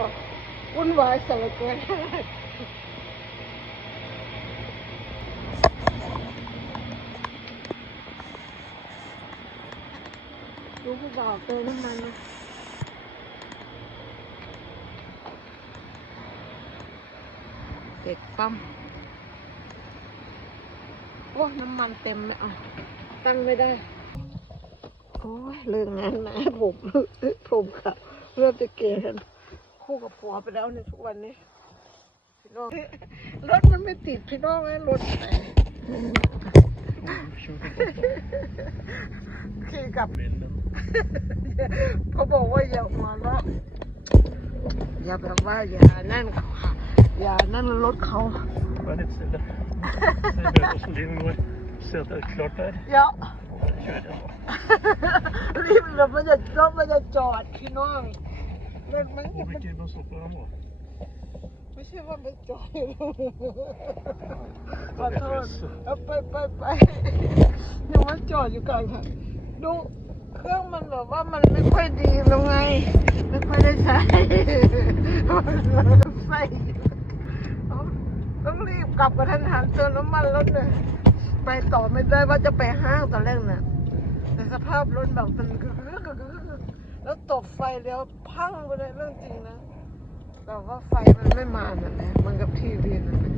นาะวุ่นวายสารเกินดูผู้บ่าวเติมน้ำมันนะเด็กปั๊มโอ้น้ำมันเต็มเลยอะ ตั้งไม่ได้ โอ้ยเลิกงานนะผมผมค่ะเริ่มจะเกลียด คู่กับผัวไปแล้วในทุกวันนี้พี่น้องรถมันไม่ติดพี่น้องไอ้รถขี่กลับเขาบอกว่าอย่าหัวเราะอย่าแบบว่าอย่านั่นเขาค่ะอย่านั่นรถเขา Var litt stille. Se i hvordan din går. Se at det er klart der. เยอะ Kjør igjen nå. รีบรถมันจะรถมันจะจอดพี่น้อง รถมัน Må vi ikke bare stoppe her nå? ไม่ใช่ว่าไม่จอดขอโทษเอาไปไปไปยังว่าจอดอยู่กลางทางดูเครื่องมันแบบว่ามันไม่ค่อยดีแล้วไง ไม่ค่อยได้ใช้มันใส่ต้องรีบกลับกับทันหันเติมน้ำมันรถเนี่ยไปต่อไม่ได้ว่าจะไปห้างตอนแรกน่ะแต่สภาพรถแบบมันกึ แล้วตกไฟเลี้ยวพังไปเลยเรื่องจริงนะแต่ว่าไฟมันไม่มานั่นแหละมันกับทีวีนั่นและ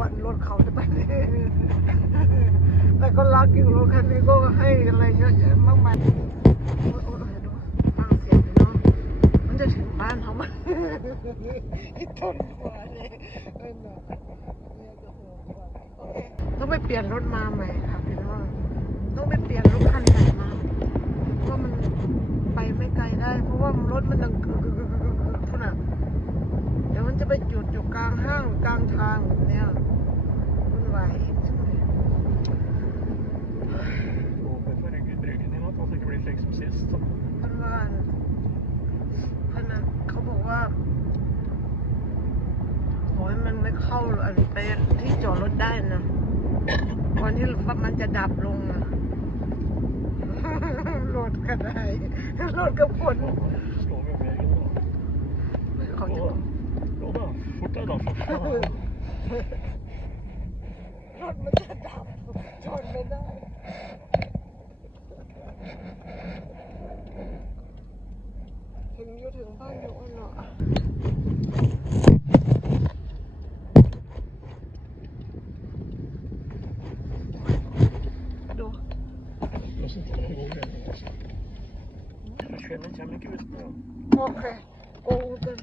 วันรถเขาจะไปแต่ก็รักอยู่รถคันนี้ก็ให้อะไรเยอะแยะมากมายโอ้โอ้ยดูฟังเสียงเลยนาะมันจะถึงบ้านเขาไหมไอ้ต้นหัวเลยเออเนาะเนี่ยจะหัวกว่าต้องไปเปลี่ยนรถมาใหม่ค่ะพี่น้องต้องไปเปลี่ยนรถคันใหม่ มาเพรามันไปไม่ไกลได้ เพราะว่ารถมันดังกึกกึกกึกกึกกึกกึกเท่านั้นเดี๋ยวมันจะไปจุดอยู่กลางห้างกลางทางแบบเนี้ยวุ่นวาย Håper for Gud bruker din at det ikke blir slik som sist. da. เพันว่าพันนั้นเขาบอกว่าขอให้มันไม่เข้าอันไปที่จอดรถได้นะก่อนที่มันจะดับลงนะ รถก็ได้รถกับคนเขาจรถมันจะดับชนไม่ได้ ถึงอยู่ถึงบ้านอยู่อะเนาะดู Og så tar jeg over veien også. Kvelden kommer ikke ut nå. โอเคโอ้กัน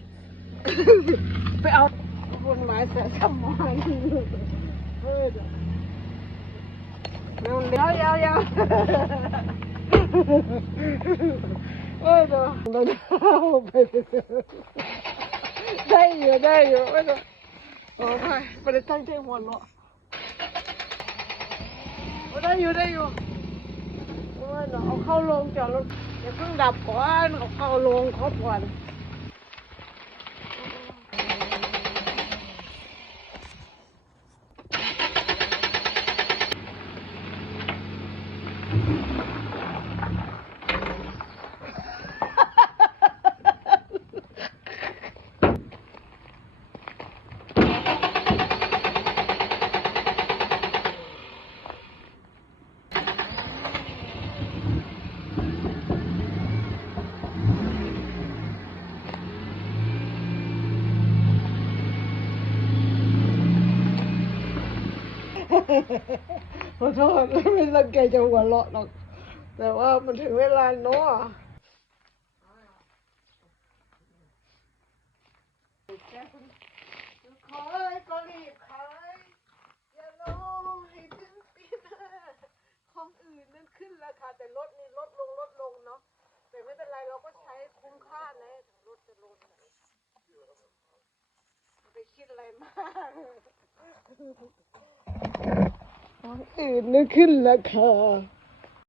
ไปเอาคนหมายเสียสมองเฮ้ยเดี๋ยวเร็วเร็วเร็วเร็วเอ้ยเดี๋ยวเดี๋ยวเอาไปได้อยู่ได้อยู่ไม่ต้องโอ้ยไม่ได้ตั้งใจหัวเราะโอ้ได้อยู่ได้อยู่ โอ้ยเดี๋ยวเอาเข้าลงจอดรถอย่าเพิ่งดับก่อนเอาเข้าลงครบก่อน ขอโทษไม่ตั้งใจจะหัวเราะหรอก แต่ว่ามันถึงเวลาเนาะขายก็รีบขายอย่ารอให้ถึงปีหน้าของอื่นนั้นขึ้นราคาแต่ลดนี่ลดลงลดลงเนาะแต่ไม่เป็นไรเราก็ใช้คุ้มค่านะถึงลดจะลดไปคิดอะไรมาก องอื่นนี่ขึ้นราคา